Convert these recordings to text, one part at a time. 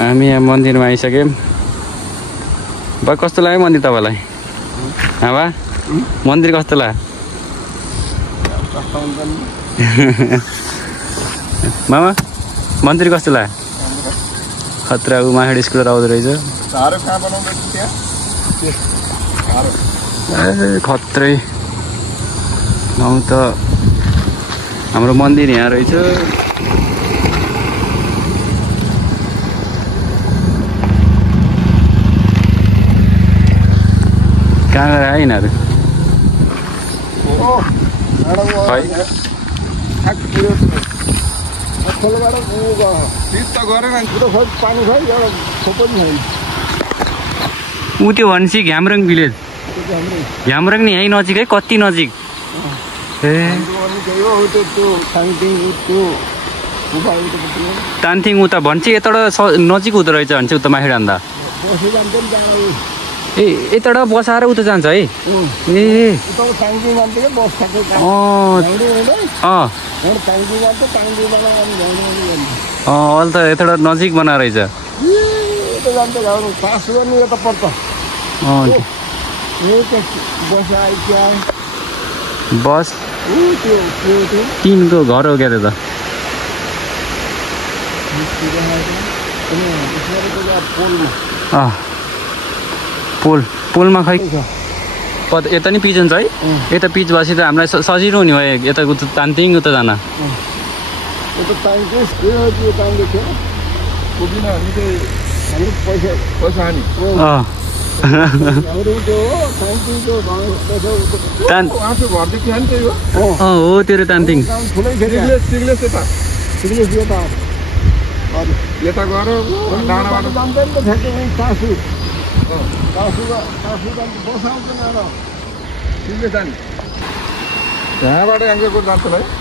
हामी यहाँ मन्दिरमा आइसक्यौँ बा कस्तो लाग्यो मन्दिर तपाईँलाई बा मन्दिर कस्तो लाग्यो मामा मन्दिर कस्तो लाग्यो खतरा माहेड स्कुल आउँदो रहेछ खत्रै त हाम्रो मन्दिर यहाँ रहेछ कहाँ गएर आयो यिनीहरू ऊ त्यो भनेपछि घ्यामरङ भिलेज घ्यामरङ नि यहीँ नजिक है कति नजिक तानथिङ उता भन्छ यताबाट नजिक हुँदो रहेछ भन्छ उता माथि जाँदा ए यताबाट बस आएर उता जान्छ है ए अहिले त यताबाट नजिक बनाएर रहेछ बस तिनको घर हो क्या त्यो त पोलमा खै यता नि पिच हुन्छ है यता पिच भएपछि त हामीलाई सजिलो हुने भयो यता उता तानथिङ उता जान हो तेरो तानथिङ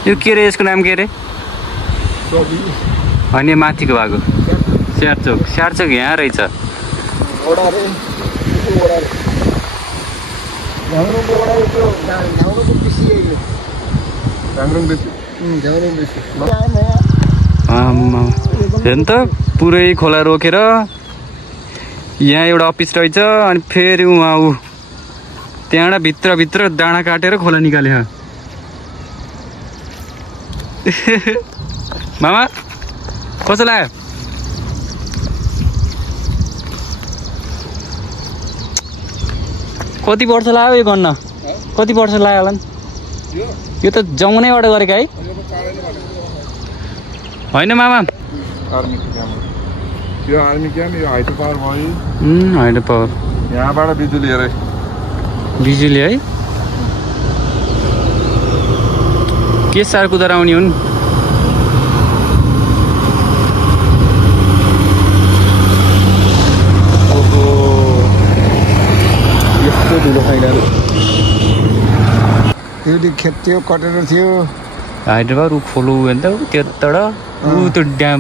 यो के रे यसको नाम के रे होइन माथिको भएको स्याहारचोक यहाँ रहेछ हेर्नु त पुरै खोला रोकेर यहाँ एउटा अफिस रहेछ अनि फेरि उहाँ ऊ त्यहाँबाट भित्र डाँडा काटेर खोला निकाले मामा कस्तो लाग्यो कति वर्ष लाग्यो यो गर्न कति वर्ष लाग्यो होला यो त जमुनैबाट गरेको है होइन मामा आर्मी क्याम्प यो हाइड्रो पावर भयो हाइड्रो पावर यहाँबाट बिजुली है के सार कुदाएर आउने हुन् ओहो यस्तो ठुलो फाइदाहरू त्यो खेत थियो कटेर थियो हाइड्रो पावर ऊ खोलो होइन त त्यताबाट ऊ त्यो ड्याम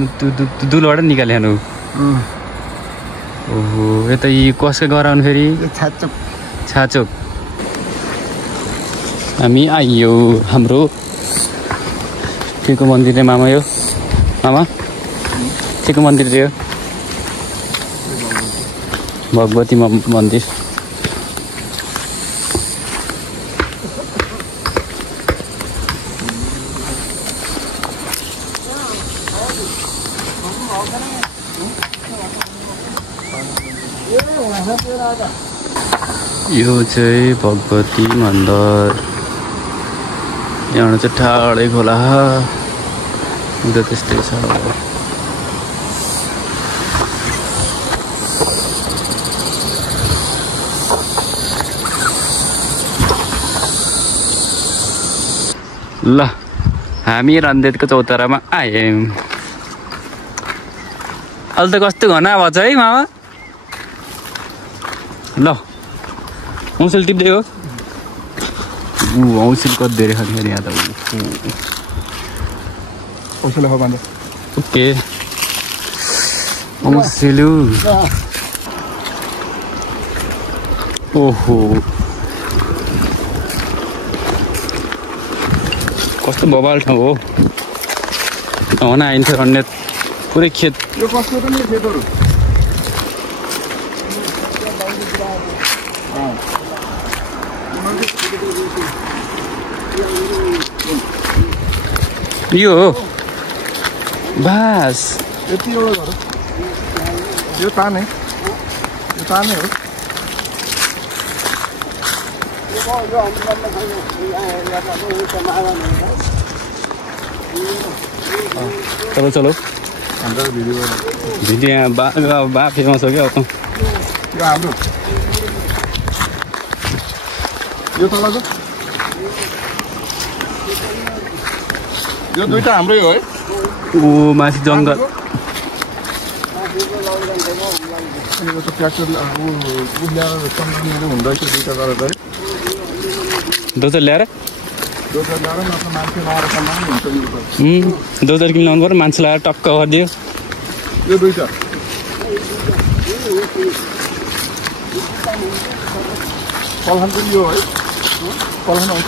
दुलबाट निकाल्यो ओहो यता यी कसको गराउनु फेरि छाचोक हामी आइयो हाम्रो के को मन्दिर रे मामा यो मामा के को मन्दिर रे यो भगवती मन्दिर यो चाहिँ भगवती मन्दिर यहाँ चाहिँ टाढै खोला उता त्यस्तै छ ल हामी रन्देतको चौतारामा आयौँ अहिले त कस्तो घना भएको छ है मामा ल औँसेल टिप्दै हो औँसेल कति धेरै खाने यहाँ त औँसेल हो भन्दा ओके औँसेलु ओहो कस्तो बबाल ठाउँ हो आइन्थ्यो अन्य पुरै खेत यो कसको पनि खेतहरू यो हो बास यति एउटा घर यो तानै हो चलो चलो हाम्रो भिडियो यहाँ बा फेमस हो क्या यो हाम्रो यो तलको यो दुईटा हाम्रै हो है ऊ माथि जङ्गल यो त ट्र्याक्टर ल्याएर कम्पनीहरू हुँदैछ दुईटा गरेर है दोजर ल्याएर दोजर ल्याएर नत्र मान्छे लाएर कमाउनु हुन्छ यो त दोजर किन लाउनु पर्यो मान्छे लगाएर टक्क गरिदियो यो दुईटा पल्खन पनि यो है पल्खन आउँछ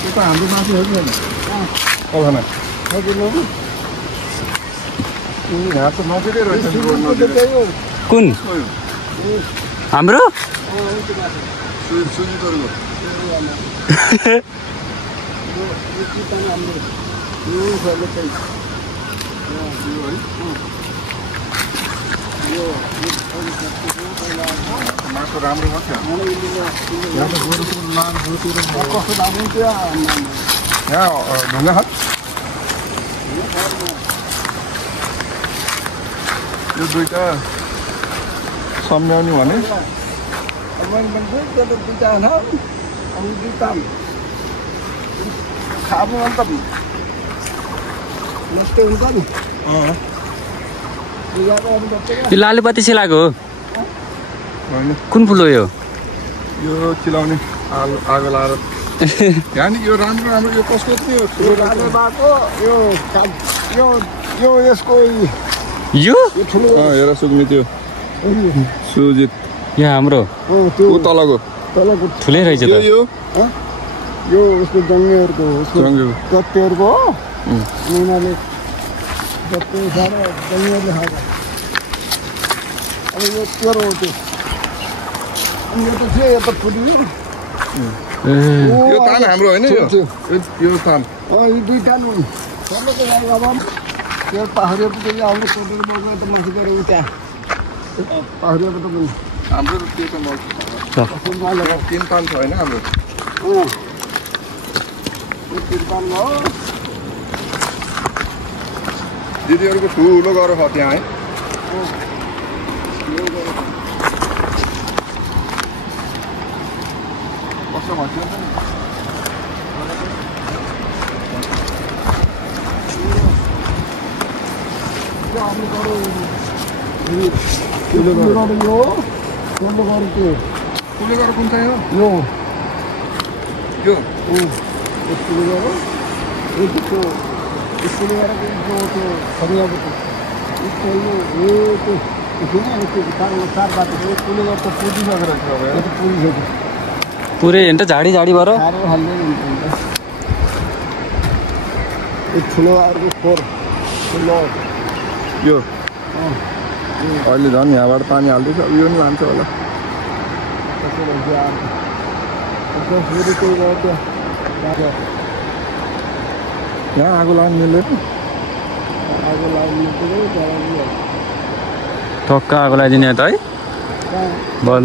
यो त हाम्रो माथि हो कि पल्खना यहाँ त नजिकै रहेछ कुन हाम्रो माटो राम्रो छ यहाँ त गोरुको लान गोतिर कस्तो लाग्यो यहाँ ढुङ्गा छ यो दुईटा सम्झाउने भने खानु अन्त नष्ट हुन्छ नि यो लालुपाती सिलाएको हो होइन कुन फुल हो यो यो चिलाउने आगो लाएर यहाँनिर यो राम्रो राम्रो यो कसको थियो यो यसको यो हेर सुक्ने त्यो सुजित यहाँ हाम्रो ऊ तलको ठुलै रहेछ त यो उसको जङ्गेहरूको कत्तेहरूको हो उनीहरूले कत्ते साह्रो जङ्गेहरूले खाएको अब यो तेरो हो त्यो अनि यो त थियो यो त फुट्यो यो तान हाम्रो होइन यो तान यो दुई तान सबैको अब त्यो पहाडियाको पनि आउनु सोधेर बग्यो त माथि गएर उता पहाडियाको त पनि हाम्रो त त्यो त तिन तान छ होइन हाम्रो तिन तान हो दिदीहरूको ठुलो गरेर छ त्यहाँ है कस्तो भन्थ्यो कुन चाहिँ हो यो पुरै हेर्नु त झाडी झाडी भएर यो अहिले झन् यहाँबाट पानी हाल्दैछ यो नि लान्छ होला यहाँ आगो लाग्नु मिल्दैन ठक्क आगो लगाइदिने त है बल